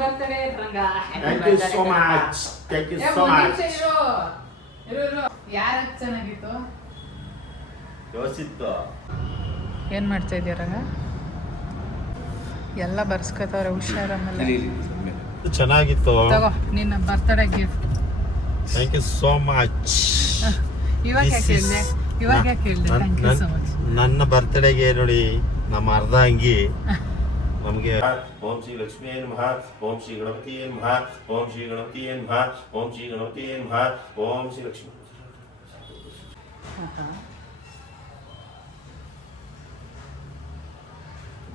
ಬರ್ತಾರೆ Ranga. Thank you so much. Thank you so much. ಯಾರ ಚೆನ್ನಾಗಿತ್ತು? ಯೋಚಿತ್ತು. ಏನ್ ಮಾಡ್ತಾ ಇದೀಯ ರಂಗ? ಎಲ್ಲ ಬರ್ಸ್ಕೊತವ್ರೆ ಹುಷಾರಮ್ಮಲ್ಲ. ಚೆನ್ನಾಗಿತ್ತು. ತಗೋ ನಿನ್ನ birthday gift. Thank you so much. ಇವಾಗ ಯಾಕೆ ಹೇಳಿದೆ? ಇವಾಗ ಯಾಕೆ ಹೇಳಿದೆ? Thank you so much. ನನ್ನ ಬರ್ತ್ಡೇಗೆ ನೋಡಿ ನಮ್ಮ ಅರ್ಧ ಅಂಗಿ ನಮಗೆ ಓಂ ಶ್ರೀ ಲಕ್ಷ್ಮೀ ನಮಃ, ಓಂ ಶ್ರೀ ಗಣಪತಿ ನಮಃ, ಓಂ ಶ್ರೀ ಗಣಪತಿ ನಮಃ, ಓಂ ಶ್ರೀ ಗಣಪತಿ ನಮಃ, ಓಂ ಶ್ರೀ ಲಕ್ಷ್ಮೀ.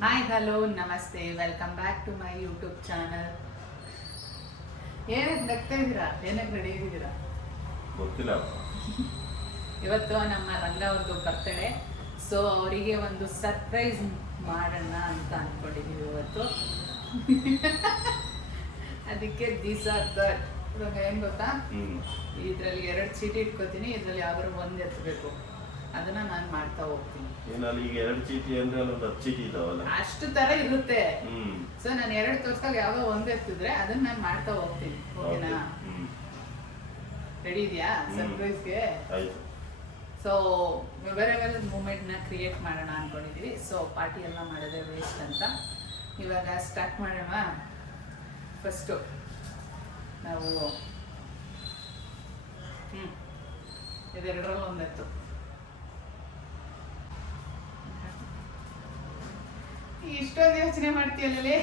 ಹಾಯ್ ಹಲೋ ನಮಸ್ತೆ, welcome back to my YouTube channel. ಏನಕ್ಕೆ ನಗ್ತಾ ಇದ್ದೀರಾ? ಏನಕ್ಕೆ ರೆಡಿ ಆಗಿದ್ದೀರಾ? ಗೊತ್ತಿಲ್ಲ. ಇವತ್ತು ನಮ್ಮ ರಂಗ ಅವ್ರದ್ದು ಬರ್ತಡೇ, ಸೊ ಅವರಿಗೆ ಒಂದು ಸರ್ಪ್ರೈಸ್ ಮಾಡೋಣ ಅಂತ ಅಂದ್ಕೊಂಡಿದ್ದೀವಿ ಇವತ್ತು. ಅದಕ್ಕೆ ದೀಸ್ ಆರ್ ದಟ್. ಇವಾಗ ಏನು ಗೊತ್ತಾ, ಇದರಲ್ಲಿ 2 ಚೀಟಿ ಇಟ್ಕೋತೀನಿ, ಇದರಲ್ಲಿ ಯಾವ್ದಾದ್ರು ಒಂದು ಎತ್ತಬೇಕು, ಅದನ್ನ ನಾನು ಮಾಡ್ತಾ ಹೋಗ್ತೀನಿ. ಏನಲ್ಲಿ ಈಗ 2 ಚೀಟಿ ಅಂದ್ರೆ ಒಂದು 10 ಚೀಟಿ ಇದಾವಲ್ಲ, ಅಷ್ಟು ತರ ಇರುತ್ತೆ. ಸೊ ನಾನು 2 ತೋರ್ಸ್ದಾಗ ಯಾವ್ದೋ ಒಂದು ಎತ್ತಿದ್ರೆ ಅದನ್ನ ನಾನು ಮಾಡ್ತಾ ಹೋಗ್ತೀನಿ. ಓಕೆನಾ? ರೆಡಿ ಇದೆಯಾ ಸರ್ಪ್ರೈಸ್ಗೆ? ಆಯ್ತು. ಸೊ ಮೆಮೊರೇಬಲ್ ಮೂಮೆಂಟ್ನ ಕ್ರಿಯೇಟ್ ಮಾಡೋಣ ಅಂದ್ಕೊಂಡಿದ್ದೀವಿ. ಸೊ ಪಾರ್ಟಿ ಎಲ್ಲ ಮಾಡೋದೇ ವೇಸ್ಟ್ ಅಂತ ಇವಾಗ ಸ್ಟಾರ್ಟ್ ಮಾಡೋಣ. ಫಸ್ಟು ನಾವು ಇದೆರಡರಲ್ಲಿ ಒಂದೆತ್ತು. ಇಷ್ಟೊಂದು ಯೋಚನೆ ಮಾಡ್ತೀಯಲ್ಲೇ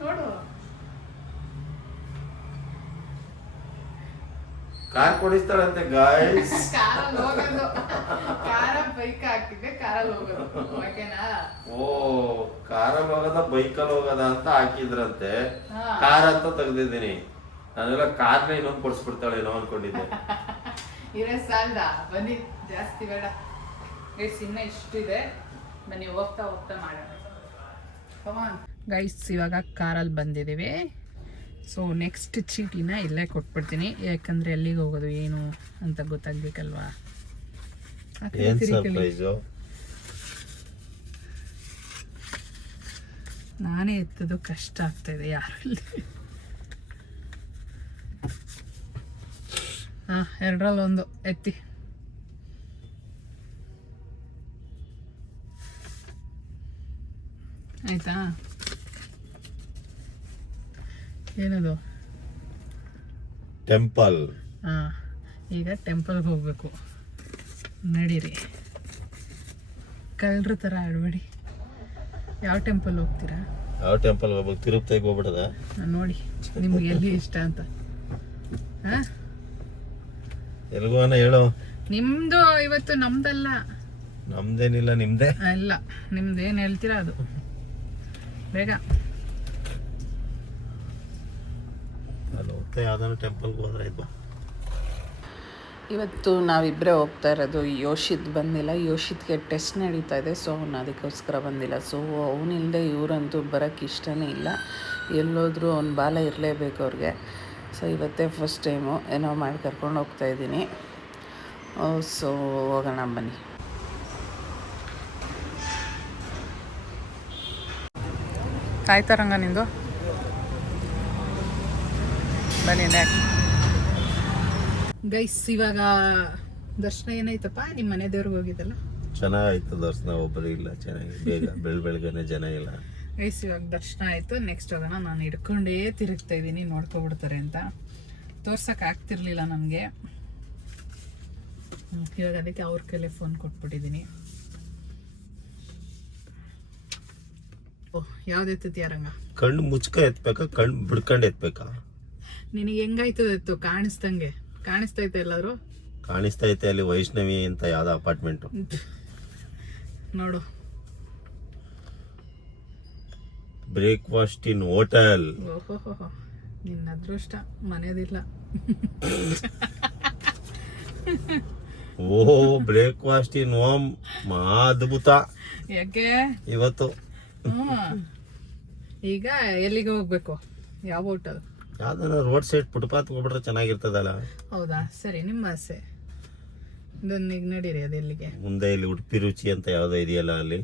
ನೋಡು. ಕಾರ್ ಕೊಡಿಸ್ತಾಳಂತೆ ಗಾಯ್ಸ್. ಕಾರಲ್ಲಿ ಹೋಗೋದು, ಕಾರ ಬೈಕ್ ಹಾಕಿದ್ದೆ, ಕಾರಲ್ಲಿ ಹೋಗೋದು. ಓಕೆನಾ? ಓ, ಕಾರಲ್ಲಿ ಹೋಗೋದ ಬೈಕಲ್ಲಿ ಹೋಗೋದ ಅಂತ ಹಾಕಿದ್ರಂತೆ. ಕಾರ್ ಅಂತ ತೆಗ್ದಿದ್ದೀನಿ ನಾನೆಲ್ಲ. ಕಾರ್ನ ಇನ್ನೊಂದು ಕೊಡಿಸ್ಬಿಡ್ತಾಳೇನೋ ಅನ್ಕೊಂಡಿದ್ದೆ. ಇರೇ ಸಾಲ್ದ, ಬನ್ನಿ ಜಾಸ್ತಿ ಬೇಡ ಗೈಸ್, ಇನ್ನ ಇಷ್ಟಿದೆ. ಬನ್ನಿ ಹೋಗ್ತಾ ಹೋಗ್ತಾ ಮಾಡೋಣ ಗೈಸ್. ಇವಾಗ ಕಾರಲ್ಲಿ ಬಂದಿದ್ದೀವಿ. ಸೊ ನೆಕ್ಸ್ಟ್ ಚೀಟಿನ ಇಲ್ಲೇ ಕೊಟ್ಬಿಡ್ತೀನಿ, ಯಾಕಂದ್ರೆ ಎಲ್ಲಿಗೆ ಹೋಗೋದು ಏನು ಅಂತ ಗೊತ್ತಾಗ್ಬೇಕಲ್ವಾ. ನಾನೇ ಎತ್ತದು ಕಷ್ಟ ಆಗ್ತಾ ಇದೆ, ಯಾರು ಇಲ್ಲಿ. 2ರಲ್ಲಿ 1 ಎತ್ತಿ. ಆಯ್ತಾ? ಏನದು? ಟೆಂಪಲ್. ಈಗ ಟೆಂಪಲ್ಗೆ ಹೋಗ್ಬೇಕು. ನಡೀರಿ, ಕಳ್ಳರ ಥರ ಆಡಬೇಡಿ. ಯಾವ ಟೆಂಪಲ್ ಹೋಗ್ತೀರಾ? ಯಾವ ಟೆಂಪಲ್ ಹೋಗ್ಬೇಕು? ತಿರುಪತಿಗೆ ಹೋಗ್ಬಿಡದ? ನೋಡಿ ನಿಮ್ಗೆ ಎಲ್ಲಿ ಇಷ್ಟ ಅಂತ. ಎಲ್ಗೋನ ಹೇಳು. ನಿಮ್ದು ಇವತ್ತು, ನಮ್ದಲ್ಲ. ನಮ್ದೇನಿಲ್ಲ, ನಿಮ್ದೇ. ಅಲ್ಲ, ನಿಮ್ದೇನು ಹೇಳ್ತೀರಾ ಅದು. ಬೇಗ ಯಾವ್ದಾದ್ರು ಟೆಂಪಲ್ಗೆ ಹೋದ್ರೆ ಆಯ್ತು. ಇವತ್ತು ನಾವಿಬ್ಬರೇ ಹೋಗ್ತಾ ಇರೋದು. ಯೋಶಿತ್ ಬಂದಿಲ್ಲ, ಯೋಶಿತ್ಗೆ ಟೆಸ್ಟ್ ನಡೀತಾ ಇದೆ. ಸೊ ಅವನು ಅದಕ್ಕೋಸ್ಕರ ಬಂದಿಲ್ಲ. ಸೊ ಅವನಿಲ್ಲದೆ ಇವರಂತೂ ಬರೋಕ್ಕೆ ಇಷ್ಟನೇ ಇಲ್ಲ. ಎಲ್ಲೋದ್ರೂ ಅವ್ನ ಬಾಲ ಇರಲೇಬೇಕು ಅವ್ರಿಗೆ. ಸೊ ಇವತ್ತೇ ಫಸ್ಟ್ ಟೈಮು ಏನೋ ಮಾಡಿ ಕರ್ಕೊಂಡು ಹೋಗ್ತಾಯಿದ್ದೀನಿ. ಸೊ ಹೋಗೋಣ ಬನ್ನಿ. ಆಯ್ತಾರಂಗ ನಿಂದು? ಬನ್ನಿ ಗೈಸ್. ಇವಾಗ ದರ್ಶನ ಏನಾಯ್ತಪ್ಪ? ನಿಮ್ಮ ಮನೆ ದೇವ್ರಿಗೆ ಹೋಗಿದ್ದಲ್ಲ, ಚೆನ್ನಾಗಾಯ್ತು ದರ್ಶನ. ಒಬ್ಬರು ಇಲ್ಲ, ಚೆನ್ನಾಗಿ ಬೇಗ ಬೆಳಗ್ಗೆನೆ ಜನ ಇಲ್ಲ ಗೈಸ್. ಇವಾಗ ದರ್ಶನ ಆಯ್ತು. ನೆಕ್ಸ್ಟ್ ಹೋಗೋಣ. ನಾನು ಹಿಡ್ಕೊಂಡೇ ತಿರುಗ್ತಾ ಇದ್ದೀನಿ, ನೋಡ್ಕೊಬಿಡ್ತಾರೆ ಅಂತ. ತೋರ್ಸಕ್ಕೆ ಆಗ್ತಿರ್ಲಿಲ್ಲ ನನಗೆ. ಇವಾಗ ಅದಕ್ಕೆ ಅವ್ರ ಕೈಲೇ ಫೋನ್ ಕೊಟ್ಬಿಟ್ಟಿದ್ದೀನಿ. ಯಾವ್ದು ಎತ್ತುತ್ತೀಯ ರಂಗ? ಕಣ್ಣು ಮುಚ್ಕ ಎತ್ಬೇಕಾ, ಕಣ್ಣು ಬಿಡ್ಕೊಂಡು ಎತ್ಬೇಕಾ? ನಿನಗೆ ಹೆಂಗಾಯ್ತದ ಎತ್ತು? ಕಾಣಿಸ್ದಂಗೆ ಕಾಣಿಸ್ತೈತೆ. ಎಲ್ಲಾದ್ರು ಕಾಣಿಸ್ತೈತೆ. ಅಲ್ಲಿ ವೈಷ್ಣವಿ ಅಂತ ಯಾವ್ದೋ ಅಪಾರ್ಟ್ಮೆಂಟ್ ನೋಡು. ಬ್ರೇಕ್ಫಾಸ್ಟ್ ಇನ್ ಹೋಟೆಲ್. ಓಹೋ, ನಿನ್ನ ಅದೃಷ್ಟ ಮನೆಯದಿಲ್ಲ. ಓ, ಬ್ರೇಕ್ಫಾಸ್ಟ್ ಇನ್ ಹೋಮ್. ಅದ್ಭುತ. ಯಾಕೆ ಇವತ್ತು? ಈಗ ಎಲ್ಲಿಗೆ ಹೋಗ್ಬೇಕು? ಯಾವ ಹೋಟೆಲ್? ಯಾವ್ದಾರ ರೋಡ್ ಸೈಡ್ ಫುಟ್ಪಾತ್ ಹೋಗ್ಬಿಟ್ರೆ ಚೆನ್ನಾಗಿರ್ತದಲ್ಲ. ಹೌದಾ? ಸರಿ, ನಿಮ್ಮ ಆಸೆ. ಇದೊಂದು ಈಗ ನಡೀರಿ. ಅದೆಲ್ಲಿಗೆ? ಮುಂದೆ ಇಲ್ಲಿ ಉಡುಪಿ ರುಚಿ ಅಂತ ಯಾವ್ದೋ ಇದೆಯಲ್ಲ, ಅಲ್ಲಿ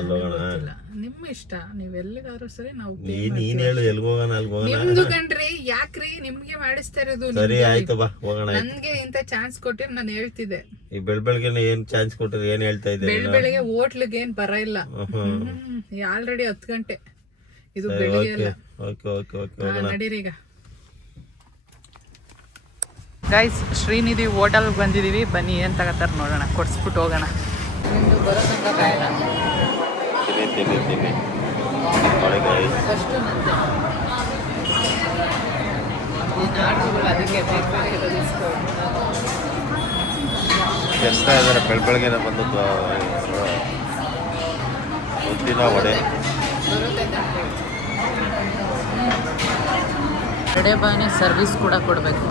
ಅಲ್ಲೋಗೋಣ. ನಿಮ್ಮ ಇಷ್ಟ, ನೀವ್ ಎಲ್ಲಿಗಾದ್ರೂ ಸರಿ ನಾವು ನೀನ್ ಹೇಳು ಎಲ್ಗ ಹೋಗೋಣ ಅಲ್ಗ ಹೋಗೋಣ. ನಿಮ್ದು ಕಣ್ರಿ, ಯಾಕ್ರಿ ನಿಮ್ಗೆ ಮಾಡಿಸ್ತಾ ಇರೋದು? ಸರಿ ಆಯ್ತು ಬಾ ಹೋಗೋಣ. ನನ್ಗೆ ಇಂತ ಚಾನ್ಸ್ ಕೊಟ್ಟಿರ್ ನಾನು ಹೇಳ್ತಿದ್ದೆ. ಈ ಬೆಳಗ್ಗೆ ಏನ್ ಚಾನ್ಸ್ ಕೊಟ್ಟಿದ್ರೆ ಏನ್ ಹೇಳ್ತಾ ಇದ್ದೆ? ಬೆಳಿಗ್ಗೆ ಹೋಟ್ಲಿಗೆ ಏನ್ ಬರ ಇಲ್ಲ, ಆಲ್ರೆಡಿ 10 ಗಂಟೆ, ಇದು ಬೆಳಿಗ್ಗೆ ಅಲ್ಲ. ಓಕೆ ಓಕೆ ಓಕೆ ಹೋಗೋಣ. ನಡೀರಿ ಈಗ. ಗೈಸ್, ಶ್ರೀನಿಧಿ ಹೋಟೆಲ್ ಬಂದಿದೀವಿ, ಬನ್ನಿ ಏನ್ ತಗೋತಾರ ನೋಡೋಣ, ಕೊಡ್ಸ್ಬಿಟ್ಟು ಹೋಗೋಣ. ನಿಮ್ದು ಬರೋ ತನಕ ಕಾಯಲ್ಲ. ತಿನ್ನಿ ಫಸ್ಟು ನಂದು ಈ ನಾಟುಗಳು, ಅದಕ್ಕೆ ಕೆಸ್ತಾ ಇದ್ದಾರೆ. ಬೆಳಗ್ಗೆನೆ ಬಂದದ್ದು ಉದ್ದಿನ ವಡೆ. ಬರ್ಡೇ ಬಾಯ್ನೇ ಸರ್ವಿಸ್ ಕೂಡ ಕೊಡಬೇಕು.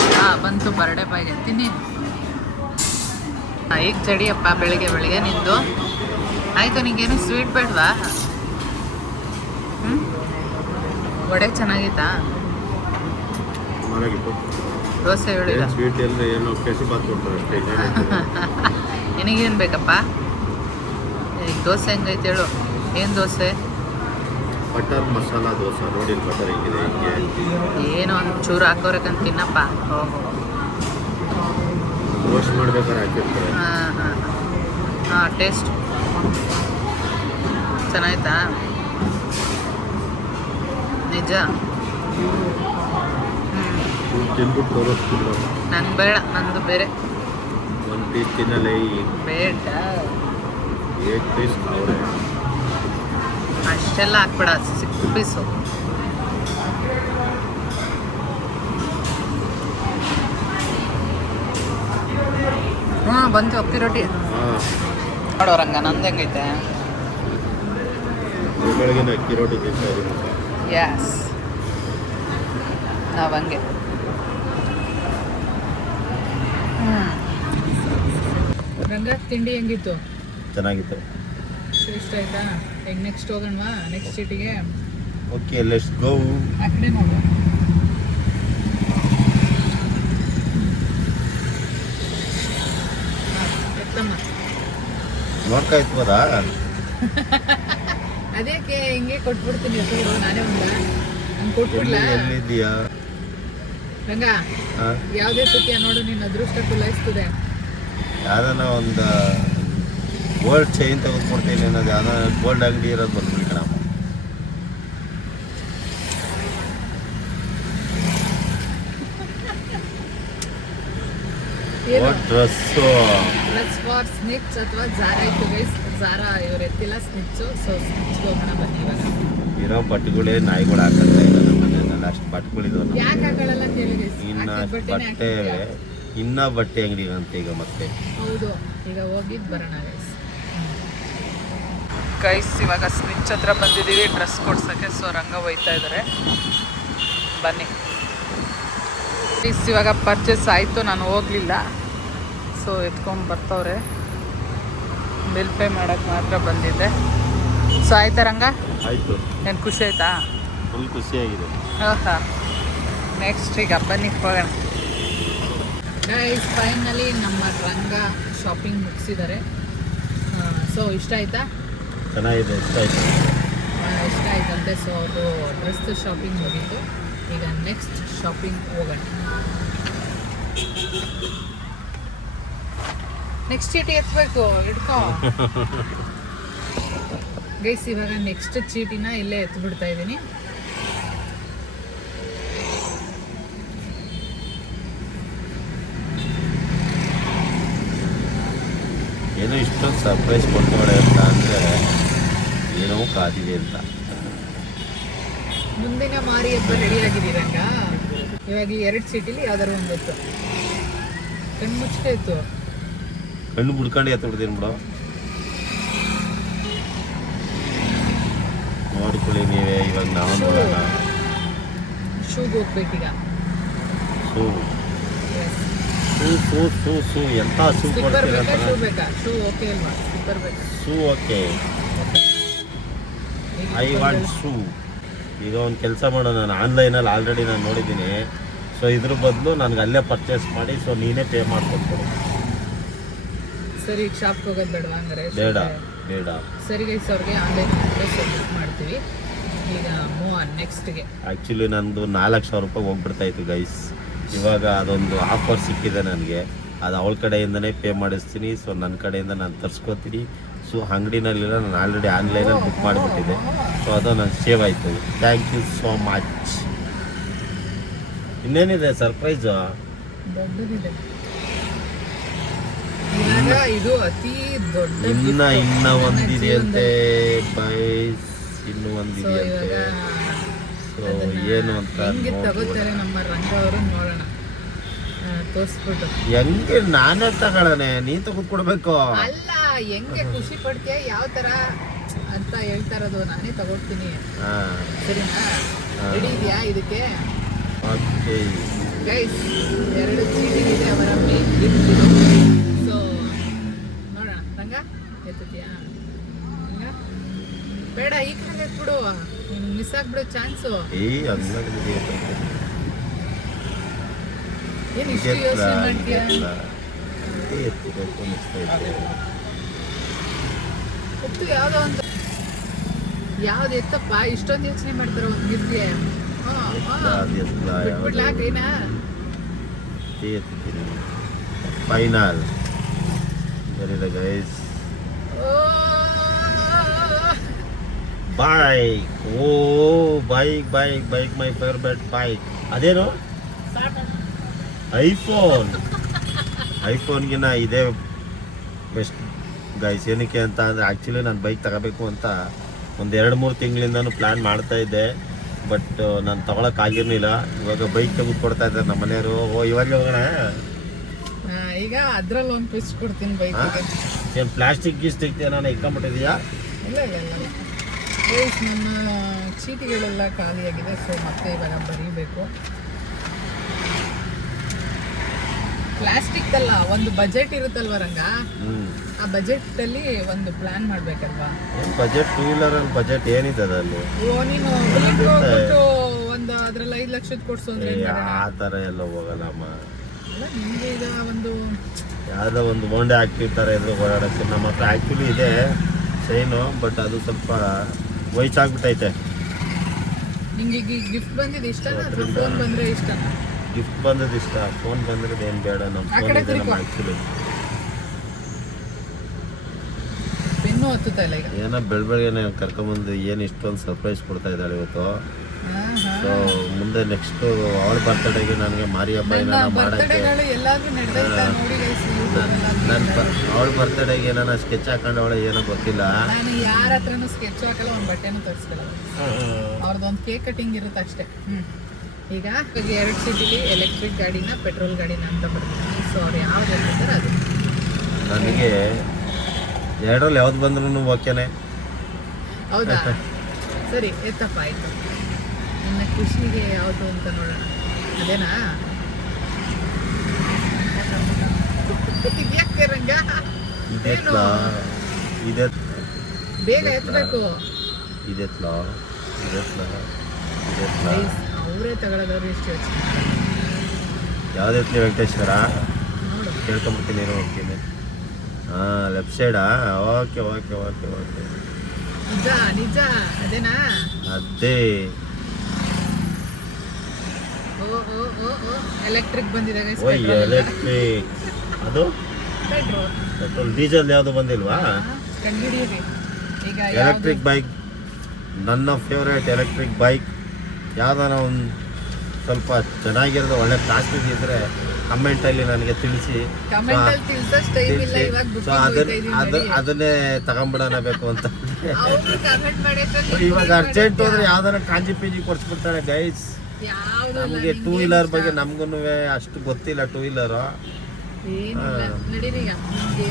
ಬಂತು ಬರ್ಡೇ ಬಾಯ್ಗೆ. ತಿನ್ನಿ. ಈಗ ಚಡಿಯಪ್ಪ, ಬೆಳಿಗ್ಗೆ ನಿಂದು ಆಯ್ತು. ನಿಂಗೇನು ಸ್ವೀಟ್ ಬೇಡವಾ? ವಡೆ ಚೆನ್ನಾಗಿತ್ತಾ? ದೋಸೆ ಹೇಳಿಲ್ಲ. ಸ್ವೀಟ್ ಎಲ್ಲ ಏನೋ ಕೆಸುಬಾತ್ ಕೊಡ್ತಾರೆ ಅಷ್ಟೇ. ನಿನಗೇನು ಬೇಕಪ್ಪ? ಈಗ ದೋಸೆ ಹೆಂಗೈತೆ ಹೇಳು? ಏನು ದೋಸೆ? ಬಟರ್ ಮಸಾಲಾ ದೋಸೆ. ನೋಡಿ ಬಟರ್ ಹೆಂಗಿದೆ, ಹಿಂಗೆ ಏನೋ ಒಂದು ಚೂರು ಹಾಕೋರಕ್ಕಂತ ತಿನ್ನಪ್ಪ. ರೋಸ್ಟ್ ಮಾಡ್ಬೇಕಾದ್ರೆ ಹಾಕಿರ್ತಾರೆ. ಹಾಂ ಟೇಸ್ಟ್ ಚೆನ್ನಾಯ್ತಾ? ನಿಜ? ತಿನ್ಬಿಟ್ಟು ತೋರಿಸ್ತಿಲ್ಲ. ನಂಗೆ ಬೇಡ, ನಂದು ಬೇರೆ. ಒಂದು ಪೀಸ್ ತಿನ್ನಲೇ ಬೇಡ. 8 ಪೀಸ್ ಅವರೇ. ಅಷ್ಟೆಲ್ಲ ಹಾಕ್ಬೇಡ, 6 ಪೀಸು. ಬಂತು ಅಕ್ಕಿ ರೊಟ್ಟಿ. ನೋಡೋರಂಗ ನಂದು ಹೆಂಗೈತೆ? ಬೆಳಗಿನ ಅಕ್ಕಿ ರೊಟ್ಟಿ ತಿಂತಾ ಇದ್ದೀನಿ. ಯಸ್, ನಾವು ಹಂಗೆ. ರಂಗ, ತಿಂಡಿ ಹೆಂಗಿತ್ತು? ಚೆನ್ನಾಗಿತ್ತು. ಇಷ್ಟ ಆಯ್ತಾ? ಈಗ ನೆಕ್ಸ್ಟ್ ಹೋಗೋಣವಾ? ನೆಕ್ಸ್ಟ್ ಸಿಟಿಗೆ. Okay, let's go. ಆ ಕಡೆ ನೋಡು. ನೋಡ್ತಾ ಇತ್ವದಾ? ಅದಕ್ಕೆ ಹಿಂಗೆ ಕೊಟ್ಬಿಡ್ತೀನಿ. ನಾನೇ ಒಂದ ಹಂಗೆ ಕೊಟ್ಬಿಡ್ಲ? ಎಲ್ಲಿದ್ದೀಯಾ ರಂಗ? ಯಾವುದೇ ಸತ್ಯ ನೋಡು, ನಿನ್ನ ಅದೃಷ್ಟ ಕುಲಾಯಿಸ್ತದೆ. ಯಾವ್ದಾನ ಒಂದು ಗೋಲ್ಡ್ ಚೈನ್ ತೆಗೆದುಕೊಡ್ತೀನಿ ಅನ್ನೋದು, ಯಾವ್ದಾನ ಗೋಲ್ಡ್ ಅಂಗಡಿ ಇರೋದು ಬಂದ್ಬಿಡಿ ಕಣಮ್ಮ. ಡ್ರೆಸ್ಸು ಫಾರ್ ಸ್ನಿಚ್ ಅಥವಾ ಜಾರಾ ಇತ್ತು ಗೈಸ್. ಜಾರಾ ಇವ್ರು ಎತ್ತಿಲ್ಲ, ಸ್ನಿಚ್ಚು. ಸೊ ಸ್ನಿಚ್ ಹೋಗೋಣ ಬನ್ನಿ. ಇವಾಗ ಇರೋ ಬಟ್ಟೆಗಳೇ ನಾಯಿಗಳು ಹಾಕಂತ ಇಲ್ಲ ನಮ್ಮ ಮನೆಯಲ್ಲಿ. ಅಷ್ಟು ಬಟ್ಟೆಗಳಿದಾವೆ. ಯಾಕೆ ಹಾಕೊಳ್ಳಲ್ಲ ಕೇಳಿ ಗೈಸ್. ಇನ್ನು ಬಟ್ಟೆ ಇನ್ನ ಬಟ್ಟೆ ಅಂಗಡಿ ಅಂತ ಈಗ ಮತ್ತೆ. ಹೌದು, ಈಗ ಹೋಗಿದ್ದು ಬರೋಣ ಗೈಸ್. ಇವಾಗ ಸ್ನಿಚ್ ಹತ್ರ ಬಂದಿದ್ದೀವಿ ಡ್ರೆಸ್ ಕೊಡ್ಸೋಕ್ಕೆ. ಸೊ ರಂಗ ಒಯ್ತಾ ಇದ್ದಾರೆ, ಬನ್ನಿ ಪ್ಲೀಸ್. ಇವಾಗ ಪರ್ಚೇಸ್ ಆಯಿತು, ನಾನು ಹೋಗಲಿಲ್ಲ. ಸೊ ಎತ್ಕೊಂಡು ಬರ್ತವ್ರೆ. ಬಿಲ್ ಪೇ ಮಾಡೋಕ್ಕೆ ಮಾತ್ರ ಬಂದಿದ್ದೆ. ಸೊ ಆಯ್ತಾ ರಂಗ? ಆಯಿತು. ಏನು ಖುಷಿ ಆಯ್ತಾ? ಫುಲ್ ಖುಷಿಯಾಗಿದೆ. ಹಾಂ, ನೆಕ್ಸ್ಟ್ ಈಗ ಬನ್ನಿ ಹೋಗೋಣ ಗೈಸ್. ಫೈನಲಿ ನಮ್ಮ ರಂಗ ಶಾಪಿಂಗ್ ಮುಗಿಸಿದ್ದಾರೆ. ಸೊ ಇಷ್ಟ ಆಯ್ತಾ? ಚೆನ್ನಾಗಿದೆ, ಇಷ್ಟ ಆಯಿತು. ಇಷ್ಟ ಆಯ್ತಂತೆ. ಸೊ ಅದು ಡ್ರೆಸ್ ಶಾಪಿಂಗ್ ಮುಗೀತು. ಈಗ ನೆಕ್ಸ್ಟ್ ಶಾಪಿಂಗ್ ಹೋಗೋಣ. ನೆಕ್ಸ್ಟ್ ಚೀಟಿ ಎತ್ತಬೇಕು, ಇಟ್ಕೋ ಗೈಸ್. ಇವಾಗ ನೆಕ್ಸ್ಟ್ ಚೀಟಿನ ಇಲ್ಲೇ ಎತ್ಬಿಡ್ತಾ ಇದ್ದೀನಿ. ಏನೋ ಇಷ್ಟೊಂದು ಸರ್ಪ್ರೈಸ್ ಕೊಡ್ತಾಳೆ ಅಂತ ಅಂದರೆ ಏನೋ ಕಾದಿದೆ ಅಂತ. ಮುಂದಿನ ಮಾರಿ ಹಬ್ಬ ರೆಡಿ ಆಗಿದ್ದೀರಂಗ. ಇವಾಗ 2 ಚೀಟಿಲಿ ಯಾವ್ದಾರು ಒಂದು ಇತ್ತು. ಕಣ್ಣು ಮುಚ್ಚೆ ಇತ್ತು. ಕಣ್ಣು ಬಿಡ್ಕೊಂಡು ಎತ್ಬಿಡ್ತೀನಿ ಬಿಡು. ನೋಡ್ಕೊಳ್ಳಿ ನೀವೇ. ಇವಾಗ ನಾವು ನೋಡೋಣ. ಶೂಗೆ ಹೋಗ್ಬೇಕೀಗ. ಶೂ ಶೂ ಶೂ ಶೂ ಎಂಥ ಶೂ ಸ್ಲಿಪ್ಪರ್ ಬೇಕಾ? ಕೊಡ್ತೀರಾ? ಶೂ ಬೇಕಾ? ಶೂ ಓಕೆ ಅಲ್ವಾ? ಸ್ಲಿಪ್ಪರ್ ಬೇಕಾ? Shoe okay. I want shoe. ಈಗ ಒಂದು ಕೆಲಸ ಮಾಡೋಣ, ನಾನು ಆನ್ಲೈನಲ್ಲಿ ಆಲ್ರೆಡಿ ನಾನು ನೋಡಿದ್ದೀನಿ. ಸೊ ಇದ್ರ ಬದಲು ನನಗೆ ಅಲ್ಲೇ ಪರ್ಚೇಸ್ ಮಾಡಿ, ಸೊ ನೀನೇ ಪೇ ಮಾಡ್ಕೊಟ್ಕೊಡು. ಸರಿ, ಶಾಪ್ಗೆ ಹೋಗೋದು ಬೇಡವಾ ಹಂಗಾರೆ? ಬೇಡ, ಬೇಡ. ಸರಿ ಗೈಸ್, ಅವ್ರಿಗೆ ಆನ್ಲೈನ್ ಸಬ್ಮಿಟ್ ಮಾಡ್ತೀವಿ. ಈಗ ಮೂವ್ ಆನ್ ನೆಕ್ಸ್ಟ್ಗೆ. ಆ್ಯಕ್ಚುಲಿ ನಂದು 4,00,000 ರೂಪಾಯಿ ಹೋಗ್ಬಿಡ್ತಾ ಇತ್ತು ಗೈಸ್. ಇವಾಗ ಅದೊಂದು ಆಫರ್ ಸಿಕ್ಕಿದೆ ನನಗೆ, ಅದು ಅವಳ ಕಡೆಯಿಂದನೇ ಪೇ ಮಾಡಿಸ್ತೀನಿ. ಸೊ ನನ್ನ ಕಡೆಯಿಂದ ನಾನು ತರಿಸ್ಕೋತೀನಿ. ಸೊ ಅಂಗಡಿನಲ್ಲಿಲ್ಲ, ನಾನು ಆಲ್ರೆಡಿ ಆನ್ಲೈನಲ್ಲಿ ಬುಕ್ ಮಾಡಿಬಿಟ್ಟಿದ್ದೆ. ಸೊ ಅದು ನಾನು ಸೇವ್ ಆಯಿತು. Thank you so much. ಇನ್ನೇನಿದೆ ಸರ್ಪ್ರೈಸು? ದೊಡ್ಡದಿದೆ ಇವಾಗ, ಇದು ಅತಿ ದೊಡ್ಡ. ಇನ್ನ ಒಂದಿದೆಯಂತೆ ಬೈಸ್, ಇನ್ನೂ ಒಂದಿದೆಯಂತೆ. ಸೊ ಏನು ಅಂತ ಹೆಂಗೆ ತಗೋತಾರೆ ನಮ್ಮ ರಂಗ ಅವರು, ನೋಡೋಣ. ತೋರಿಸ್ಬಿಟ್ಟು ಹೆಂಗೆ ನಾನೇ ತಗೊಳ್ಳೋಣ, ನೀ ತೆಗೆದುಕೊಡ್ಬೇಕು. ಅಲ್ಲ, ಹೆಂಗೆ ಖುಷಿ ಪಡ್ತೀಯ, ಯಾವ ತರ ಅಂತ ಹೇಳ್ತಾ ಇರೋದು. ನಾನೇ ತಗೊಳ್ತೀನಿ, ಸರಿನಾ? ರೆಡಿ ಇದೆಯಾ ಇದಕ್ಕೆ? ಓಕೆ ಗೈಸ್, 2 ಚೀಟಿಗಿದೆ ಅವರ ಮೇನ್ ಗಿಫ್ಟ್. ಸೊ ನೋಡೋಣ. ರಂಗ ಎತ್ತುತ್ತೀಯಾ? ರಂಗ ಬೇಡ, ಈ ಕಡೆ ಎತ್ಬಿಡು, ಮಿಸ್ ಆಗ್ಬಿಡೋ ಚಾನ್ಸು. ಏನು ಇಷ್ಟು ಯೋಚನೆ ಮಾಡ್ತೀಯ? ಎತ್ತು ಯಾವುದೋ ಒಂದು, ಯಾವ್ದು ಎತ್ತಪ್ಪ, ಇಷ್ಟೊಂದು ಯೋಚನೆ ಮಾಡ್ತಾರ ಒಂದು ಗಿಫ್ಟ್ಗೆ. ಬಿಟ್ಬಿಡ್ಲಾ ಕೈನಾ? Final guys. Bike. Oh bike bike bike my favourite bike. ಅದೇನು? ಐಫೋನ್ಗಿನ ಇದೇ ಬೆಸ್ಟ್ ಗೈಸ್. ಏನಕ್ಕೆ ಅಂತ ಅಂದರೆ, ಆ್ಯಕ್ಚುಲಿ ನಾನು ಬೈಕ್ ತಗೋಬೇಕು ಅಂತ ಒಂದು 2-3 ತಿಂಗಳಿಂದನೂ ಪ್ಲ್ಯಾನ್ ಮಾಡ್ತಾ ಇದ್ದೆ. ಬಟ್ ನಾನು ತೊಗೊಳಕ್ಕಾಗಿರಲಿಲ್ಲ. ಇವಾಗ ಬೈಕ್ ತೆಗೆದುಕೊಡ್ತಾ ಇದ್ದಾರೆ ನಮ್ಮ ಮನೆಯವರು. ಓ ಇವಾಗ ಹೋಗೋಣ. ಈಗ ಅದ್ರಲ್ಲಿ ಒಂದು ಟ್ವಿಸ್ಟ್ ಕೊಡ್ತೀನಿ ಬೈಕಿಗೆ. ಏನು ಪ್ಲಾಸ್ಟಿಕ್ ಗೀಸ್ಟಿಕ್ ಏನಾನ ಇಟ್ಕೊಂಡ್ಬಿಟ್ಟಿದೆಯಾ? ಇಲ್ಲ ಇಲ್ಲ ಇಲ್ಲ ಗೈಸ್, ನನ್ನ ಚೀಟಿಗಳೆಲ್ಲ ಖಾಲಿಯಾಗಿದೆ. ಸೊ ಮತ್ತೆ ಇವಾಗ ಬರೀಬೇಕು. ಪ್ಲಾಸ್ಟಿಕ್ ಅಲ್ಲ, ಒಂದು ಬಜೆಟ್ ಇರುತ್ತಲ್ವ ರಂಗ, ಆ ಬಜೆಟ್ ಅಲ್ಲಿ ಒಂದು ಪ್ಲಾನ್ ಮಾಡ್ಬೇಕಲ್ವಾ? ಬಜೆಟ್ 2 ವೀಲರ್ ಅಲ್ಲಿ ಬಜೆಟ್ ಏನಿದೆ ಅಲ್ಲಿ? ನೀನು ಹೋಗ್ಬಿಟ್ಟು ಒಂದು ಅದ್ರಲ್ಲಿ 5 ಲಕ್ಷದ ಕೊಡ್ಸು ಅಂದ್ರೆ ಆ ಥರ ಎಲ್ಲ ಹೋಗಲ್ಲಮ್ಮ. ನಿಮಗೆ ಈಗ ಒಂದು ಯಾವುದೋ ಒಂದು ಹೋಂಡಾ ಆಕ್ಟಿವ್ ಥರ ಇದ್ರೆ ಓಡಾಡೋಕ್ಕೆ ನಮ್ಮ ಹತ್ರ ಆ್ಯಕ್ಚುಲಿ ಇದೆ ಶೈನು. ಬಟ್ ಅದು ಸ್ವಲ್ಪ ವಯಸ್ಸಾಗ್ಬಿಟ್ಟೈತೆ. ನಿಂಗೆ ಈಗ ಗಿಫ್ಟ್ ಬಂದಿದ್ದು ಇಷ್ಟನಾ ಅಥವಾ ಫೋನ್ ಬಂದರೆ ಇಷ್ಟನಾ? ಗಿಫ್ಟ್ ಬಂದದ್ದು ಇಷ್ಟ, ಫೋನ್ ಬಂದ್ರೆ ಏನು ಬೇಡ. ನಮ್ಮ ಫೋನ್ ಇದೆ ನಮ್ಮ ಆ್ಯಕ್ಚುಲಿ. ಪೆನ್ನು ಹತ್ತುತ್ತಾ ಇಲ್ಲ ಈಗ. ಏನೋ ಬೆಳಬೆಳಗ್ಗೆ ಕರ್ಕೊಂಬಂದು ಏನು ಇಷ್ಟೊಂದು ಸರ್ಪ್ರೈಸ್ ಕೊಡ್ತಾ ಇದ್ದಾಳೆ ಇವತ್ತು. ಸೊ ಮುಂದೆ ನೆಕ್ಸ್ಟು ಅವಳ ಬರ್ತಡೇಗೆ ನನಗೆ ಮಾರಿ ಹಬ್ಬ ಏನಾರ ಮಾಡೋಕ್ಕೆ, ಅವಳ ಬರ್ತಡೇಗೆ ಏನಾರ ಸ್ಕೆಚ್ ಹಾಕೊಂಡವಳೆ ಏನೋ ಗೊತ್ತಿಲ್ಲ. ನಾನು ಯಾರ ಹತ್ರನೂ ಸ್ಕೆಚ್ ಹಾಕಲ್ಲ, ಒಂದು ಬಟ್ಟೆನೂ ತರಿಸ್ಕೊಳ್ಳಲ್ಲ. ಅವ್ರದ್ದೊಂದು ಕೇಕ್ ಕಟಿಂಗ್ ಇರುತ್ತೆ ಅಷ್ಟೇ. ಈಗ 2 ಸೀಟಿಗೆ ಎಲೆಕ್ಟ್ರಿಕ್ ಗಾಡಿನ ಪೆಟ್ರೋಲ್ ಗಾಡಿನ ಅಂತ ಬರ್ತೀನಿ. ಸೊ ಅವ್ರು ಯಾವ್ದು ಹೇಳ್ತಾರೆ ಅದು. ನನಗೆ 2ರಲ್ಲಿ ಯಾವ್ದು ಬಂದ್ರೂ ಓಕೆನೆ. ಹೌದಾ? ಸರಿ ಎತ್ತಪ್ಪ, ಆಯ್ತು. ನನ್ನ ಖುಷಿಗೆ ಯಾವುದು ಅಂತ ನೋಡೋಣ. ಅದೇನಾ? ಯಾಕೆ ರಂಗ? ಬೇಗ ಎತ್ತಬೇಕು. ಅವರೇ ತಗೊಳ್ಳೋದವ್ರು ಎಷ್ಟು ಯೋಚನೆ. ಯಾವ್ದೈತಿ ವೆಂಕಟೇಶ್ವರ? ಕೇಳ್ಕೊಂಬಿಡ್ತೀನಿ, ಹೋಗ್ತೀನಿ. ಹಾಂ, ಲೆಫ್ಟ್ ಸೈಡಾ? Okay okay okay okay. ನಿಜ ನಿಜ ಅದೇನಾ? ಅದೇ. Oh oh oh oh electric ಬಂದಿದೆ. ಎಲೆಕ್ಟ್ರಿಕ್ ಅದು ಪೆಟ್ರೋಲ್ ಡೀಸೆಲ್ ಯಾವುದು ಬಂದಿಲ್ವಾ? ಕಂಡುಹಿಡಿಯಿರಿ. ಈಗ ಎಲೆಕ್ಟ್ರಿಕ್ ಬೈಕ್ ನನ್ನ ಫೇವ್ರೇಟ್ ಎಲೆಕ್ಟ್ರಿಕ್ ಬೈಕ್. ಯಾವ್ದಾನ ಒಂದು ಸ್ವಲ್ಪ ಚೆನ್ನಾಗಿರೋದು, ಒಳ್ಳೆ ಕಾಸ್ಟ್ಲಿ ಇದ್ರೆ ಕಮೆಂಟಲ್ಲಿ ನನಗೆ ತಿಳಿಸಿ. ಅದನ್ನೇ ತಗೊಂಬಿಡೋಣ ಬೇಕು ಅಂತ. ಇವಾಗ ಅರ್ಜೆಂಟ್ ಹೋದ್ರೆ ಯಾವ್ದಾರ ಕಾಂಜಿ ಪೀಜಿ ಕೊಡ್ಸ್ಬಿಡ್ತಾರೆ ಗೈಸ್. ನಮಗೆ 2 ವೀಲರ್ ಬಗ್ಗೆ ನಮ್ಗೂ ಅಷ್ಟು ಗೊತ್ತಿಲ್ಲ. 2 ವೀಲರು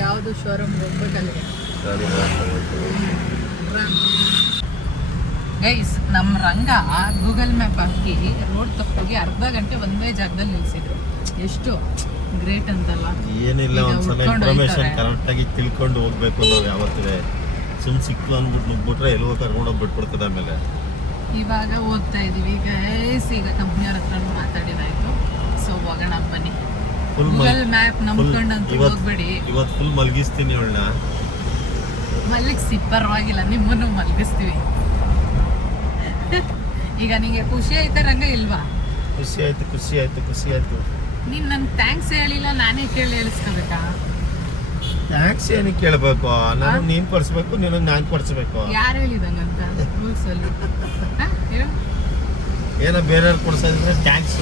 ಯಾವುದು ಶೋರೂಮ್ ಹೋಗ್ಬೇಕಲ್ಲ ಗೈಸ್. ನಮ್ಮ ರಂಗ ಗೂಗಲ್ ಮ್ಯಾಪ್ ಹಾಕಿ ರೋಡ್ ತಪ್ಪೋಗಿ ಅರ್ಧ ಗಂಟೆ ಒಂದೇ ಜಾಗದಲ್ಲಿ ನಿಲ್ಸಿದ್ರು. ಎಷ್ಟು ಗ್ರೇಟ್ ಅಂತಲ್ಲ. ಏನಿಲ್ಲ, ಒಂದ್ಸಲ ಇನ್ಫಾರ್ಮೇಶನ್ ಕರೆಕ್ಟಾಗಿ ತಿಳ್ಕೊಂಡು ಹೋಗ್ಬೇಕು. ನಾವು ಯಾವತ್ತೇ ಸಿಕ್ತು ಅಂದ್ಬಿಟ್ಟು ನುಗ್ಬಿಟ್ರೆ ಎಲ್ಲಿಗೋ ಕರ್ಕೊಂಡೋಗಿ ಬಿಟ್ಬಿಡ್ತದೆ. ಆಮೇಲೆ ಇವಾಗ ಓದ್ತಾ ಇದೀವಿ ಗೈಸ್. ಈಗ ಕಂಪ್ನಿಯವ್ರ ಹತ್ರ ಮಾತಾಡಿದಾಯ್ತು. ಸೊ ಹೋಗೋಣ ಬನ್ನಿ. ಗೂಗಲ್ ಮ್ಯಾಪ್ ನಂಬ್ಕೊಂಡಂತೂ ಹೋಗ್ಬೇಡಿ. ಇವತ್ತು ಫುಲ್ ಮಲಗಿಸ್ತೀನಿ ಅವಳನ್ನ. ಮಲಗಿಸಿ ಪರವಾಗಿಲ್ಲ, ನಿಮ್ಮನ್ನು ಮಲಗಿಸ್ತೀವಿ. ಈಗ ನಿಂಗೆ ಖುಷಿ ಆಯ್ತಾ ರಂಗ ಇಲ್ವಾ? ಖುಷಿ ಆಯ್ತು. ನೀನ್ ನನ್ಗೆ ಥ್ಯಾಂಕ್ಸ್ ಹೇಳಿಲ್ಲ, ನಾನೇ ಕೇಳಿ ಹೇಳಿಸ್ಕೋಬೇಕಾ? ಟ್ಯಾಕ್ಸ್ ಏನಕ್ಕೆ ಕೇಳಬೇಕು? ನಾನು ನೀನ್ ಕೊಡ್ಸ್ಬೇಕು, ನೀನು ನಾನು ಕೊಡ್ಸ್ಬೇಕು. ಯಾರು ಹೇಳಿದಂಗಂತ ರೂಲ್ಸಲ್ಲಿ? ಏನೋ ಬೇರೆಯವ್ರು ಕೊಡ್ಸೋದ್ರೆ ಟ್ಯಾಕ್ಸ್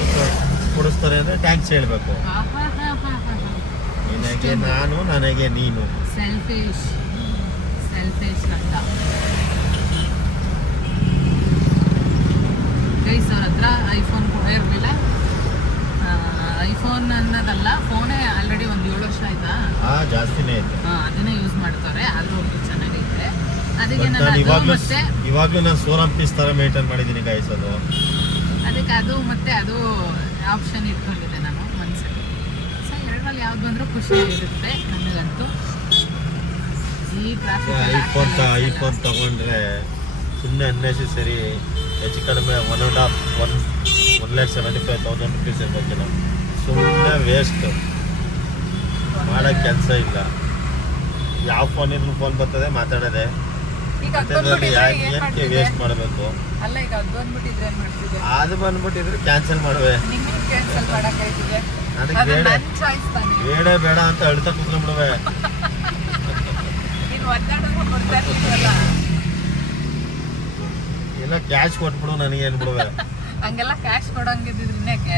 ಕೊಡಿಸ್ತಾರೆ ಅಂದ್ರೆ ಟ್ಯಾಕ್ಸ್ ಹೇಳ್ಬೇಕು. ನಿನಗೆ ನಾನು, ನನಗೆ ನೀನು. ಸೆಲ್ಫಿಶ್ ಅಂತ ಗೈಸ್. ಅವ್ರ ಹತ್ರ ಐಫೋನ್ ಕೂಡ ಇರಲಿಲ್ಲ. ಐಫೋನ್ ಅನ್ನೋದಲ್ಲ, ಫೋನೇ ಆಲ್ರೆಡಿ ಒಂದು 7 ವರ್ಷ ಆಯ್ತಾ? ಜಾಸ್ತಿನೇ ಆಯ್ತು. ಅದನ್ನೇ ಯೂಸ್ ಮಾಡ್ತಾರೆ, ಆದ್ರೂ ಚೆನ್ನಾಗೈತೆ. ಅದಕ್ಕೆ ನಾನು ಇವಾಗ್ಲೂ ನಾನು 4 ಪೀಸ್ ತರ ಮೇಂಟೈನ್ ಮಾಡಿದ್ದೀನಿ ಗೈಸ್. ಅದಕ್ಕೆ ಅದು ಮತ್ತೆ ಅದು ಆಪ್ಷನ್ ಇಟ್ಕೊಂಡಿದ್ದೆ ನಾನು ಮನಸ್ಸಲ್ಲಿ. ಸೊ ಎರಡರಲ್ಲಿ ಯಾವ್ದು ಬಂದರೂ ಖುಷಿ ಇರುತ್ತೆ ನನಗಂತೂ. ಈ ಟ್ರಾಫಿಕ್ ಐಫೋನ್ ತಗೊಂಡ್ರೆ ಸುಮ್ಮನೆ ಅನ್ನೆಸರಿ ಹೆಚ್ಚು ಕಡಿಮೆ 1,75,000 ರುಪೀಸ್ ಇರ್ಬೇಕಿಲ್ಲ. ಸುಮ್ಮನೆ ವೇಸ್ಟ್, ಮಾಡೋಕ್ಕೆ ಕೆಲಸ ಇಲ್ಲ. ಯಾವ ಫೋನ್ ಇದ್ರೂ ಫೋನ್ ಬರ್ತದೆ, ಮಾತಾಡೋದೆ. ಏನಕ್ಕೆ ವೇಸ್ಟ್ ಮಾಡಬೇಕು? ಅಲ್ಲ, ಈಗ ಅದು ಬಂದ್ಬಿಟ್ಟಿದ್ರೆ ಏನು ಮಾಡ್ತಿದ್ದೆ? ಅದು ಬಂದ್ಬಿಟ್ಟಿದ್ರೆ ಕ್ಯಾನ್ಸಲ್ ಮಾಡುವೆ. ಕ್ಯಾನ್ಸಲ್ ಮಾಡೋಕ್ಕಾಯ್ತಿದೆ. ಬೇಡ ಬೇಡ ಅಂತ ಅಳ್ತಾ ಕೂತ್ಕೊಂಡ್ಬಿಡುವೆ. ನೀನು ಒದ್ದಾಡೋದು ಬರ್ತಾ ಇರ್ಲಿಲ್ಲ. ಇಲ್ಲ ಕ್ಯಾಶ್ ಕೊಟ್ಬಿಡು ನನಗೆ ಏನ್ಬಿಡುವೆ. ಹಂಗೆಲ್ಲ ಕ್ಯಾಶ್ ಕೊಡಂಗಿದ್ರೆ ಇನ್ನೇಕೆ?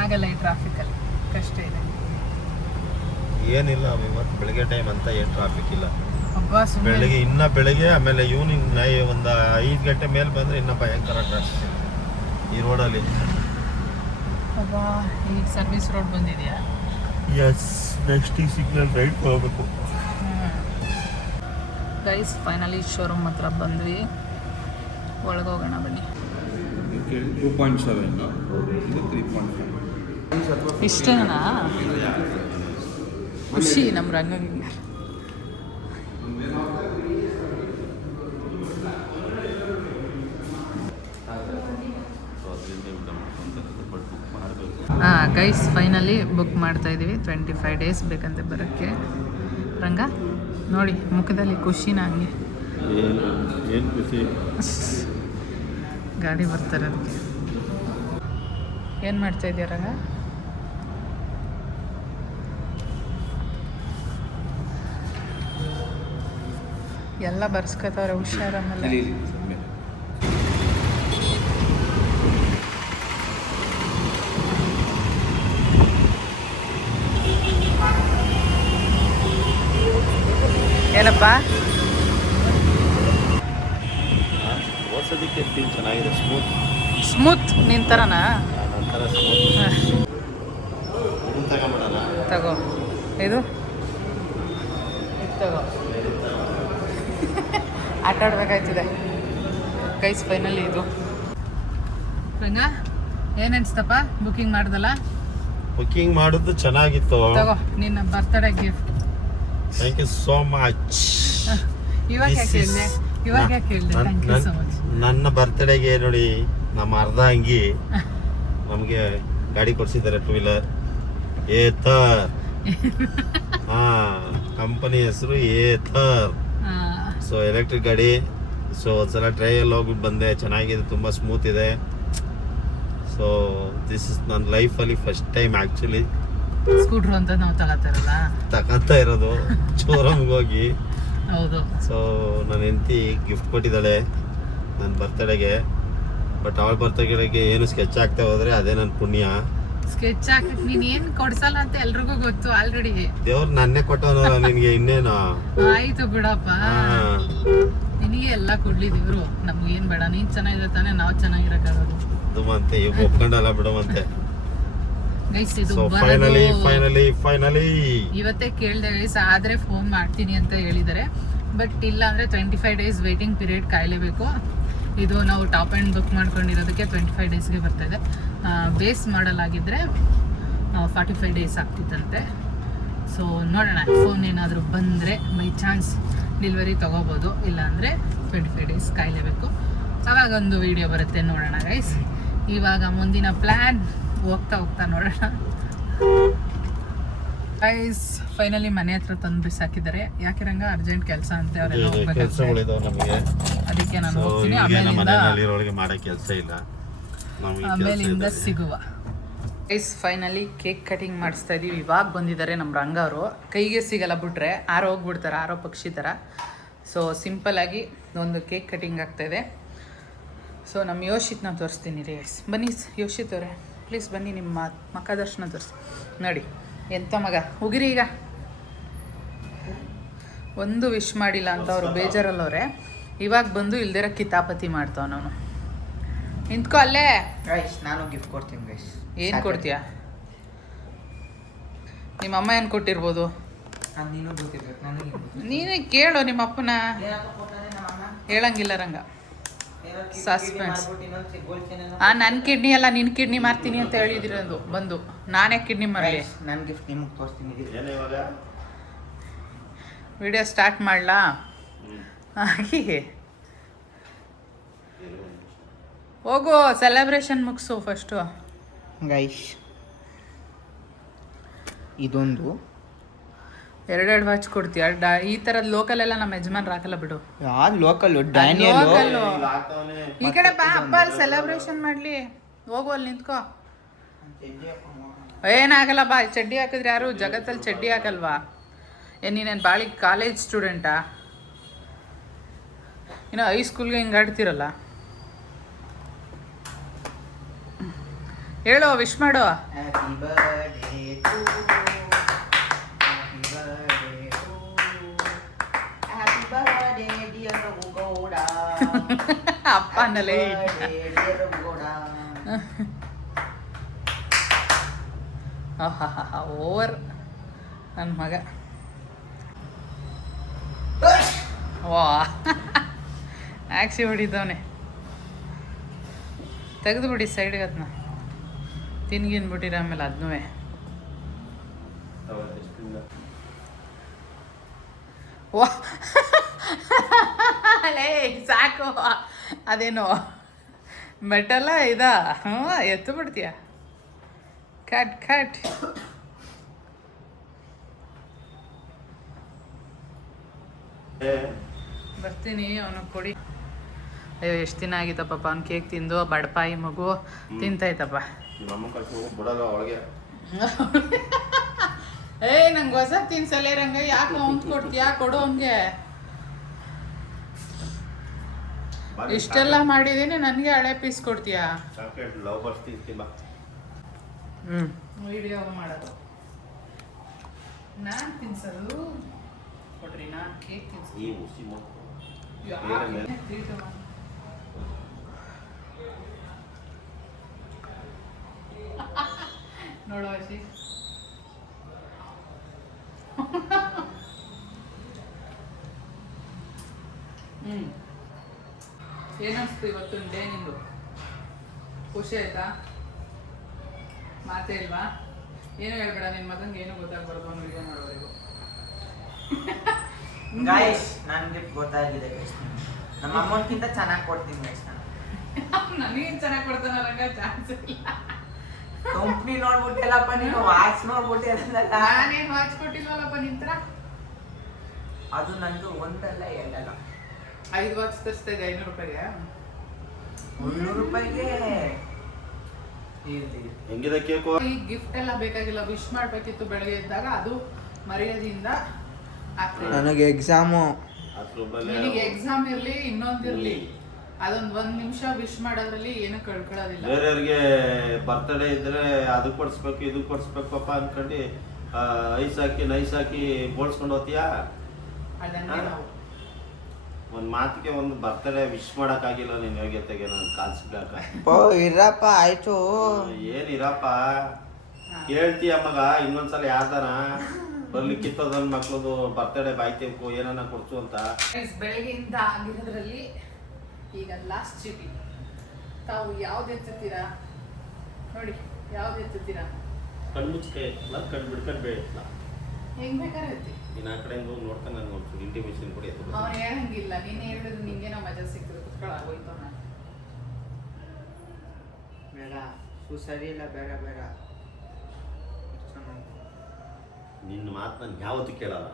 ಆಗಲ್ಲ, ಈ ಟ್ರಾಫಿಕಲ್ಲಿ ಕಷ್ಟ ಇದೆ. ಏನಿಲ್ಲ ಇವತ್ತು ಬೆಳಗ್ಗೆ ಟೈಮ್ ಅಂತ ಏನು ಟ್ರಾಫಿಕ್ ಇಲ್ಲ. ಬೆಳಗ್ಗೆ ಆಮೇಲೆ ಈವ್ನಿಂಗ್ ಒಂದು 5 ಗಂಟೆ ಮೇಲೆ ಬಂದರೆ ಇನ್ನೂ ಭಯಂಕರ ಟ್ರಾಫಿಕ್ ಈ ರೋಡಲ್ಲಿ. ಈಗ ಸರ್ವಿಸ್ ರೋಡ್ ಬಂದಿದೆಯಾ? ಎಸ್, ನೆಕ್ಸ್ಟ್ ಈ ಸಿಗ್ನಲ್ ರೈಟ್ ಹೋಗ್ಬೇಕು. ಗೈಸ್, ಫೈನಲಿ ಶೋರೂಮ್ ಹತ್ರ ಬಂದ್ವಿ. ಒಳಗೋಗೋಣ ಬನ್ನಿ. 2.7 ಇದು 3.5. ಇಷ್ಟೇನಾ? ಖುಷಿ ನಮ್ಮ ರಂಗನಿಗೆ. ಗೈಸ್, ಫೈನಲಿ ಬುಕ್ ಮಾಡ್ತಾ ಇದ್ದೀವಿ. 25 ಡೇಸ್ ಬೇಕಂತೆ ಬರೋಕ್ಕೆ. ರಂಗ ನೋಡಿ ಮುಖದಲ್ಲಿ ಖುಷಿನ ಹಂಗೆ. ಏನು ಖುಷಿ? ಗಾಡಿ ಬರ್ತಾರೆ ಅದಕ್ಕೆ. ಏನು ಮಾಡ್ತಾ ಇದೆಯಾ ರಂಗ? ಎಲ್ಲ ಬರ್ಸ್ಕೊತವ್ರೆ, ಹುಷಾರಮ್ಮಲ್ಲ. ಏನಪ್ಪ ಓಡಿಸೋದಕ್ಕೆ ಫೀಲ್ ಚೆನ್ನಾಗಿದೆ. ಸ್ಮೂತ್ ನಿನ್ ಥರನಾ? ನಂತರ ತಗೋ, ಇದು ತಗೋ. ಆಟ ಆಡ್ಬೇಕಾಯ್ತಿದೆ ಗೈಸ್. ಫೈನಲಿ ಇದು ರಂಗ ಏನು ಅನ್ಸ್ತಪ್ಪ? ಬುಕ್ಕಿಂಗ್ ಮಾಡ್ದಲ್ಲ? ಬುಕ್ಕಿಂಗ್ ಮಾಡೋದು ಚೆನ್ನಾಗಿತ್ತು. ತಗೋ, ನಿನ್ನ birthday gift. Thank you so much. ಇವಾಗ ಯಾಕೆ ಹೇಳಿದೆ? Thank you so much. ನನ್ನ ಬರ್ತ್ಡೇಗೆ ನೋಡಿ ನಮ್ಮ ಅರ್ಧ ಅಂಗಿ ನಮಗೆ ಗಾಡಿ ಕೊಡ್ಸಿದ್ದಾರೆ, 2 ವೀಲರ್ ಏಥರ್. ಕಂಪನಿ ಹೆಸರು ಏಥರ್. ಸೊ ಎಲೆಕ್ಟ್ರಿಕ್ ಗಾಡಿ. ಸೊ ಒಂದ್ಸಲ ಟ್ರೈಯಲ್ಲಿ ಹೋಗ್ಬಿಟ್ಟು ಬಂದೆ, ಚೆನ್ನಾಗಿದೆ, ತುಂಬ ಸ್ಮೂತ್ ಇದೆ. ಸೊ ದಿಸ್ ಇಸ್ ನನ್ನ ಲೈಫಲ್ಲಿ ಫಸ್ಟ್ ಟೈಮ್ ಆ್ಯಕ್ಚುಲಿ ಸ್ಕೂಟ್ರು ಅಂತ ನಾವು ತಗೊಂತ ಇರೋದು ಶೋರೂಮ್ಗೆ ಹೋಗಿ. ಹೌದು. ಸೊ ನನ್ನ ಹೆಂಡತಿ ಗಿಫ್ಟ್ ಕೊಟ್ಟಿದ್ದಾಳೆ ನನ್ನ ಬರ್ತಡೆಗೆ. ಬಟ್ ಅವಳ ಬರ್ತಡೆಗೆ ಏನು ಸ್ಕೆಚ್ ಆಗ್ತಾ ಹೋದ್ರೆ ಅದೇ ನನ್ನ ಪುಣ್ಯ. ಸ್ಕೆಚ್ ಹಾಕಕ್ ನೀನ್ ಏನ್ ಕೊಡ್ಸಲ್ಲ ಅಂತ ಎಲ್ರಿಗೂ ಗೊತ್ತು ಆಲ್ರೆಡಿ. ದೇವ್ರು ನನ್ನೇ ಕೊಟ್ಟವನಲ್ಲ ನಿನ್ಗೆ, ಇನ್ನೇನು. ಆಯ್ತು ಬಿಡಪ್ಪ, ನಿನಗೆ ಎಲ್ಲ ಕೊಡ್ಲಿ ದೇವ್ರು, ನಮ್ಗೆ ಏನ್ ಬೇಡ. ನೀನ್ ಚೆನ್ನಾಗಿದ್ರೆ ತಾನೇ ನಾವು ಚೆನ್ನಾಗಿರಕ್ಕಾಗೋದು. ಮತ್ತೆ ಈಗ ಒಪ್ಕೊಂಡಲ್ಲ ಬಿಡುವಂತೆ. ಗೈಸ್, ಇದು ಫೈನಲಿ ಇವತ್ತೇ ಕೇಳ್ದೆ ಗೈಸ್, ಆದ್ರೆ ಫೋನ್ ಮಾಡ್ತೀನಿ ಅಂತ ಹೇಳಿದ್ದಾರೆ. ಬಟ್ ಇಲ್ಲ ಅಂದ್ರೆ 25 ಡೇಸ್ ವೇಟಿಂಗ್ ಪೀರಿಯಡ್ ಕಾಯಲೇಬೇಕು. ಇದು ನಾವು ಟಾಪ್ ಆ್ಯಂಡ್ ಬುಕ್ ಮಾಡ್ಕೊಂಡಿರೋದಕ್ಕೆ 25 ಡೇಸ್ಗೆ ಬರ್ತಾ ಇದೆ. ಬೇಸ್ ಮಾಡಲಾಗಿದ್ದರೆ 45 ಡೇಸ್ ಆಗ್ತಿತ್ತಂತೆ. ಸೊ ನೋಡೋಣ, ಫೋನ್ ಏನಾದರೂ ಬಂದರೆ ಬೈ ಚಾನ್ಸ್ ಡೆಲಿವರಿ ತೊಗೋಬೋದು, ಇಲ್ಲಾಂದರೆ 25 ಡೇಸ್ ಕಾಯಲೇಬೇಕು. ಆವಾಗ ಒಂದು ವಿಡಿಯೋ ಬರುತ್ತೆ, ನೋಡೋಣ ಗೈಸ್. ಇವಾಗ ಮುಂದಿನ ಪ್ಲ್ಯಾನ್ ಹೋಗ್ತಾ ನೋಡೋಣ. ಗೈಸ್ ಫೈನಲಿ ಮನೆ ಹತ್ರ ತಂದು ಬಿಸಾಕಿದ್ದಾರೆ. ಯಾಕೆ ರಂಗ ಅರ್ಜೆಂಟ್ ಕೆಲಸ ಅಂತ ಅವರೆಲ್ಲ ಹೋಗ್ಬೇಕಂತೆ. ಕೆಲಸಗಳಿದಾವೆ ನಮಗೆ, ಅದಕ್ಕೆ ನಾನು ಹೋಗ್ತೀನಿ. ಮನೆಯಲ್ಲಿರೋರಿಗೆ ಮಾಡೋ ಕೆಲಸ ಇಲ್ಲ, ಆಮೇಲಿಂದ ಸಿಗುವ. ಗೈಸ್ ಫೈನಲಿ ಕೇಕ್ ಕಟಿಂಗ್ ಮಾಡಿಸ್ತಾ ಇದೀವಿ. ಇವಾಗ ಬಂದಿದ್ದಾರೆ ನಮ್ಮ ರಂಗ ಅವರು. ಕೈಗೆ ಸಿಗಲ್ಲ ಬಿಟ್ರೆ ಆರೋ ಹೋಗ್ಬಿಡ್ತಾರೆ, ಆರೋ ಪಕ್ಷಿ ಥರ. ಸೊ ಸಿಂಪಲ್ಲಾಗಿ ಒಂದು ಕೇಕ್ ಕಟಿಂಗ್ ಆಗ್ತಾಯಿದೆ. ಸೊ ನಮ್ಮ ಯೋಶಿತ್ನ ತೋರಿಸ್ತೀನಿ ರೀ ಗೈಸ್. ಬನ್ನಿ ಯೋಶಿತ್ ಅವರೇ, ಪ್ಲೀಸ್ ಬನ್ನಿ, ನಿಮ್ಮ ಮಕ್ಕ ದರ್ಶನ ತೋರಿಸಿ. ನೋಡಿ ಎಂಥ ಮಗ, ಹೋಗಿರಿ ಈಗ. ಒಂದು ವಿಶ್ ಮಾಡಿಲ್ಲ ಅಂತ ಅವರು ಬೇಜಾರಲ್ಲವ್ರೆ. ಇವಾಗ ಬಂದು ಇಲ್ದಿರ ಕಿತಾಪತಿ ಮಾಡ್ತಾವ ನಾನು. ನಿಂತ್ಕೊ ಅಲ್ಲೇ. ಗೈಸ್ ನಾನು ಗಿಫ್ಟ್ ಕೊಡ್ತೀನಿ ಗೈಸ್. ಏನು ಕೊಡ್ತೀಯಾ? ನಿಮ್ಮ ಅಮ್ಮ ಏನು ಕೊಟ್ಟಿರ್ಬೋದು? ನೀನು ಗೊತ್ತಿರ್ಬೇಕು, ನನಗೆ ನೀನೇ ಕೇಳು ನಿಮ್ಮ ಅಪ್ಪನ. ಹೇಳಂಗಿಲ್ಲ ರಂಗ, ಸಸ್ಪೆನ್ಸ್. ನನ್ನ ಕಿಡ್ನಿ ಅಲ್ಲ, ನಿನ್ನ ಕಿಡ್ನಿ ಮಾರ್ತೀನಿ ಅಂತ ಹೇಳಿದಿರೋದು ಬಂದು. ನಾನೇ ಕಿಡ್ನಿ ಮಾರಲಿ? ನನ್ನ ಗಿಫ್ಟ್ ನಿಮಗೆ ತೋರಿಸ್ತೀನಿ. ವಿಡಿಯೋ ಸ್ಟಾರ್ಟ್ ಮಾಡಲಾ? ಹಾಗೆ ಹೋಗು, ಸೆಲೆಬ್ರೇಷನ್ ಮುಗಿಸು ಫಸ್ಟು. ಗೈಸ್ ಇದೊಂದು ಎರಡೆರಡು ವಾಚ್ ಕೊಡ್ತೀಯ? ಈ ಥರದ ಲೋಕಲೆಲ್ಲ ನಮ್ಮ ಯಜಮಾನ್ರು ಹಾಕಲ್ಲ ಬಿಡು. ಯಾವ್ದು ಲೋಕಲ್? ಲೋಕಲ್. ಈ ಕಡೆ ಬಾ, ಹಬ್ಬ ಅಲ್ಲಿ ಸೆಲೆಬ್ರೇಷನ್ ಮಾಡಲಿ. ಹೋಗು, ಅಲ್ಲಿ ನಿಂತ್ಕೋ. ಏನಾಗಲ್ಲ ಬಾ. ಚಡ್ಡಿ ಹಾಕಿದ್ರೆ ಯಾರು ಜಗತ್ತಲ್ಲಿ ಚಡ್ಡಿ ಹಾಕಲ್ವಾ? ನೀನೇನು ಬಾಳಿ ಕಾಲೇಜ್ ಸ್ಟೂಡೆಂಟಾ? ಇನ್ನು ಹೈಸ್ಕೂಲ್ಗೆ ಹಿಂಗೆ ಆಡ್ತಿರಲ್ಲ. ಹೇಳು, ವಿಶ್ ಮಾಡು. Happy birthday to happy birthday dear Raghu Gowda. ಅಪ್ಪ ಅನ್ನಲೇ ಓವರ್ ನನ್ನ ಮಗ. ವಾ ಆಕ್ಸಿ ಹೊಡಿದವನೆ. ತೆಗೆದು ಬಿಡಿ ಸೈಡ್ಗೆ ಅದನ್ನ. ತಿನ್ಗಿನ್ಬಿಟ್ಟಿರ ಆಮೇಲೆ ಅದನ್ನೂ. ವಾ ಅಲೇ ಸಾಕು. ಅದೇನೋ ಮೆಟಲ್ಲ ಇದಾ? ಹ್ಞೂ, ಎತ್ತು ಬಿಡ್ತೀಯ. Cut cut. ಬರ್ತೀನಿ, ಅವನಿಗೆ ಕೊಡಿ. ಅಯ್ಯೋ ಎಷ್ಟು ದಿನ ಆಗಿತ್ತಪ್ಪ ಅವ್ನು ಕೇಕ್ ತಿಂದು. ಬಡಪಾಯಿ ಮಗು ತಿಂತಾಯ್ತಪ್ಪ. ನಂಗೆ ಹೊಸ ತಿನ್ಸಲೇ ರಂಗ. ಯಾಕೆ ಅವ್ನ್ ಕೊಡ್ತೀಯಾ? ಕೊಡು ಅವನ್ಗೆ. ಇಷ್ಟೆಲ್ಲ ಮಾಡಿದೀನಿ, ನನಗೆ ಹಳೆ ಪೀಸ್ ಕೊಡ್ತೀಯಾ? ವಿಡಿಯೋ ಮಾಡೋದು ನಾನು ತಿನ್ಸೋದು. ಕೊಡ್ರಿ, ನಾನು ಕೇಕ್ ತಿನ್ಸೋದು. ನೋಡು ಹಸಿ. ಏನನ್ಸ್ತು ಇವತ್ತು ಡೇ ನಿಂದು? ಖುಷಿ ಆಯ್ತಾ? ಮಾತೇ ಇಲ್ವಾ? ಏನು ಹೇಳ್ಬೇಡ, ನಿನ್ನ ಮಗಂಗೆ ಏನು ಗೊತ್ತಾಗ್ಬಾರ್ದು ಅವನು ವಿಡಿಯೋ ಮಾಡೋವರೆಗೂ. ಗೈಸ್ ನನ್ನ ಗಿಫ್ಟ್ ಗೊತ್ತಾಗಿದೆ ಗೈಸ್. ನಮ್ಮ ಅಮ್ಮಕ್ಕಿಂತ ಚೆನ್ನಾಗಿ ಕೊಡ್ತೀನಿ ಗೈಸ್ ನಾನು. ನನಗೇನು ಚೆನ್ನಾಗಿ ಕೊಡ್ತಾನ ರಂಗ? ಚಾನ್ಸ್ ಇಲ್ಲ. ಕಂಪ್ನಿ ನೋಡ್ಬಿಟ್ಟಿಲ್ಲಪ್ಪ ನೀನು, ವಾಚ್ ನೋಡ್ಬಿಟ್ಟಿರಲ್ಲ. ನಾನೇನು ವಾಚ್ ಕೊಟ್ಟಿಲ್ವಲ್ಲಪ್ಪ ನಿಂತ್ರ. ಅದು ನಂದು ಒಂದಲ್ಲ ಎರಡಲ್ಲ 5 ವಾಚ್ ತರಿಸ್ತಾ ಇದೆ 500 ರೂಪಾಯಿಗೆ. 100 ರೂಪಾಯಿಗೆ ಹೆಂಗಿದೆ ಕೇಕು? ಈ ಗಿಫ್ಟ್ ಎಲ್ಲ ಬೇಕಾಗಿಲ್ಲ, ವಿಶ್ ಮಾಡಬೇಕಿತ್ತು ಬೆಳಗ್ಗೆ ಇದ್ದಾಗ. ಅದು ಮರ್ಯಾದೆಯಿಂದ ಆಗ್ತದೆ. ನನಗೆ ಎಕ್ಸಾಮು. ನಿನಗೆ ಎಕ್ಸಾಮ್ ಇರಲಿ ಇನ್ನೊಂದಿರಲಿ, ಅದೊಂದು 1 ನಿಮಿಷ ವಿಶ್ ಮಾಡೋದ್ರಲ್ಲಿ ಏನು ಕಳ್ಕೊಳ್ಳೋದಿಲ್ಲ. ಬೇರೆಯವ್ರಿಗೆ ಬರ್ತಡೇ ಇದ್ರೆ ಅದು ಕೊಡಿಸ್ಬೇಕು ಇದು ಕೊಡಿಸ್ಬೇಕಪ್ಪ ಅನ್ಕೊಂಡು ಐಸ್ ಹಾಕಿ ನೈಸ್ ಹಾಕಿ ಬೋಳ್ಸ್ಕೊಂಡು ಹೋಗ್ತೀಯಾ? ಅದನ್ನೇ ನಾವು ಒಂದು ಮಾತಿಗೆ ಒಂದು ಬರ್ತಡೇ ವಿಶ್ ಮಾಡೋಕ್ಕಾಗಿಲ್ಲ ನಿನ್ನ ಯೋಗ್ಯತೆಗೆ. ನಾನು ಕಾಲ್ಸಿಗಾಕ ಇರಪ್ಪ ಆಯ್ತು. ಏನಿರಪ್ಪ ಕೇಳ್ತೀಯ ಮಗ? ಇನ್ನೊಂದ್ಸಲ ಯಾರ್ದಾನ ಬರ್ಲಿ ಕಿತ್ತೋದನ್ ಮಕ್ಳದು ಬರ್ತಡೇ ಬಾಯ್ತಿರ್ಕು ಏನನ್ನ ಕೊಡ್ಸು ಅಂತ. ಬೆಳಗ್ಗೆಯಿಂದ ಆಗಿರೋದ್ರಲ್ಲಿ ಈಗ ಲಾಸ್ಟ್ ಚೀಟಿ. ತಾವು ಯಾವ್ದು ಎತ್ತುತ್ತೀರಾ ನೋಡಿ? ಯಾವ್ದು ಎತ್ತುತ್ತೀರಾ? ಕಣ್ಮುಚ್ಕೆ ಕಣ್ ಬಿಡ್ಕೊಂಡು ಬೇಡ, ಹೆಂಗ್ ಬೇಕಾದ್ರೆ ಎತ್ತಿ. ನೀನು ಆ ಕಡೆ ನೋಡ್ಕೊಂಡು ನಾನು ನೋಡ್ತೀನಿ. ಇಂಟಿಮೇಷನ್ ಕೊಡಿ. ಅವ್ನು ಹೇಳಂಗಿಲ್ಲ, ನೀನು ಹೇಳಿದ್ರು ನಿಂಗೆ ನಾವು ಮಜಾ ಸಿಗ್ತದೆ. ಕುತ್ಕೊಳ್ಳ ಆಗೋಯ್ತು. ನಾನು ಬೇಡ, ಸರಿ ಇಲ್ಲ, ಬೇಡ ಬೇಡ. ನಿನ್ನ ಮಾತು ನಾನು ಯಾವತ್ತೂ ಕೇಳಲ್ಲ.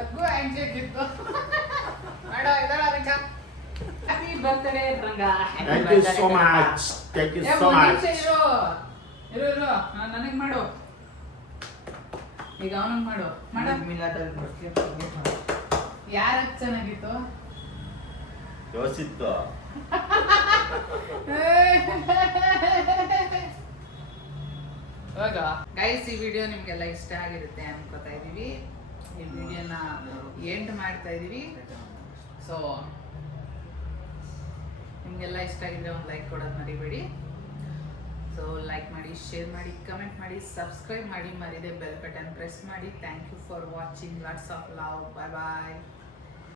ಅಗ್ಗು ಹ್ಯಾಂಡ್ಶೇಕ್ ಇತ್ತು. ಮಾಡೋ ಇದಳ Ranga. Happy birthday Ranga. Thank you so much. Thank you so much. ಇರು ನನಗೆ ಮಾಡು. ಈಗ ಅವನಿಗೆ ಮಾಡು. ಮಾಡ. ಮಿಲಾದಲ್ಲಿ ಬರ್ತೀಯ ಯಾರಕ್ಕೆ ಚೆನ್ನಾಗಿತ್ತು? ಯೋಚಿತ್ತು. ಗೈಸ್, ಈ ವಿಡಿಯೋ ನಿಮಗೆಲ್ಲ ಇಷ್ಟ ಆಗಿರುತ್ತೆ ಅನ್ಕೋತಾ ಇದೀವಿ. ಈ ವಿಡಿಯೋನ ಎಂಡ್ ಮಾಡ್ತಾ ಇದೀವಿ. ಸೊ ನಿಮಗೆಲ್ಲ ಇಷ್ಟ ಆಗಿದ್ರೆ ಒಂದು ಲೈಕ್ ಕೊಡೋದು ಮರಿಬೇಡಿ. ಸೊ ಲೈಕ್ ಮಾಡಿ, ಶೇರ್ ಮಾಡಿ, ಕಮೆಂಟ್ ಮಾಡಿ, ಸಬ್ಸ್ಕ್ರೈಬ್ ಮಾಡಿ, ಮರಿದೆ ಬೆಲ್ ಬಟನ್ ಪ್ರೆಸ್ ಮಾಡಿ. Thank you for watching. Lots of love. Bye bye.